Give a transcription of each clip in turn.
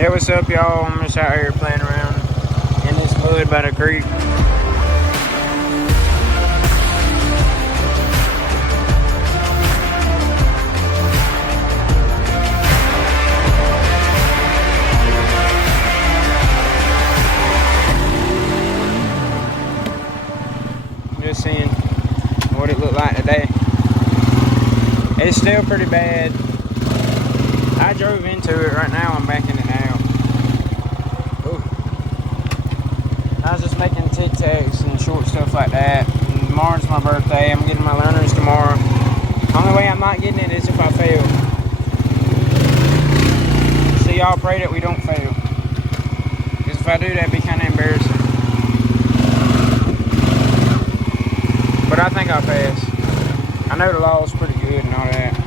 Yeah, what's up, y'all? I'm just out here playing around in this mud by the creek. Just seeing what it looked like today. It's still pretty bad. I drove into it. Right now I'm backing it out. Ooh. I was just making Tic Tacs and short stuff like that. And tomorrow's my birthday. I'm getting my learners tomorrow. Only way I'm not getting it is if I fail. So y'all pray that we don't fail. Because if I do, that'd be kind of embarrassing. But I think I'll pass. I know the law is pretty good and all that.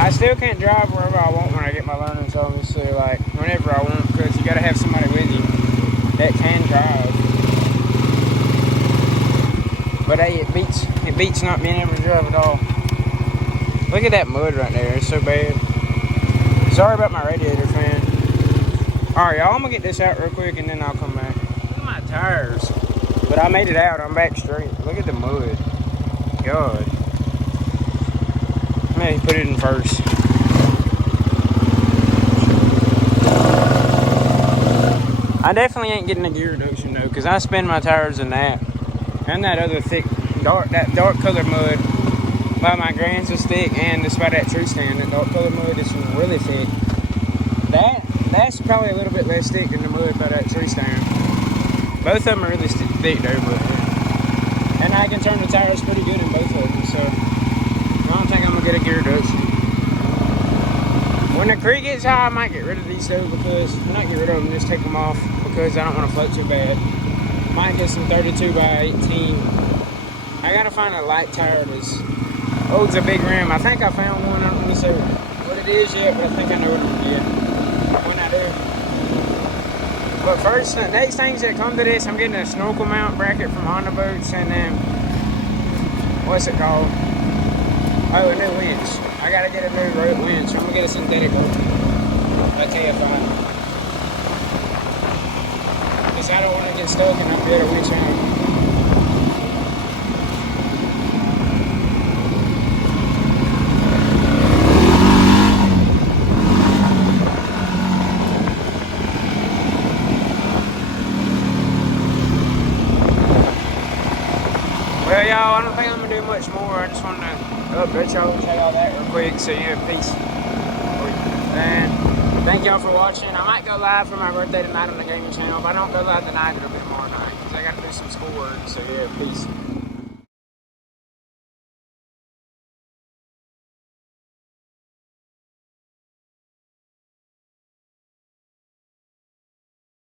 I still can't drive wherever I want when I get my learners, obviously, like whenever I want, because you gotta have somebody with you that can drive. But hey, it beats not being able to drive at all. Look at that mud right there, it's so bad. Sorry about my radiator fan. Alright, y'all, I'm gonna get this out real quick and then I'll come back. Look at my tires. But I made it out, I'm back straight. Look at the mud. God. Maybe put it in first. I definitely ain't getting a gear reduction though, because I spin my tires in that. And that other thick, dark colored mud by my grands is thick, and it's by that tree stand. That dark colored mud is really thick. That's probably a little bit less thick than the mud by that tree stand. Both of them are really thick though, but and I can turn the tires pretty good in both of them, so I don't think I'm gonna get a gear reduction. When the creek gets high, I might get rid of these though, because not get rid of them, just take them off, because I don't want to float too bad. Might get some 32 by 18. I gotta find a light tire that's holds a big rim. I think I found one. I don't really say what it is yet, but I think I know what I'm gonna get when I do. But first, the next things that come to this, I'm getting a snorkel mount bracket from Honda Boats, and then what's it called? Oh, a new winch. I gotta get a new rope winch. I'm gonna get a synthetic rope, a KFI. Because I don't want to get stuck and not be able to winch out. Well, y'all, I don't think I'm gonna do much more. I just wanted to update y'all and tell y'all that real quick. So yeah, peace. And thank y'all for watching. I might go live for my birthday tonight on the gaming channel. If I don't go live tonight, it'll be tomorrow night, because I gotta do some schoolwork. So yeah, peace.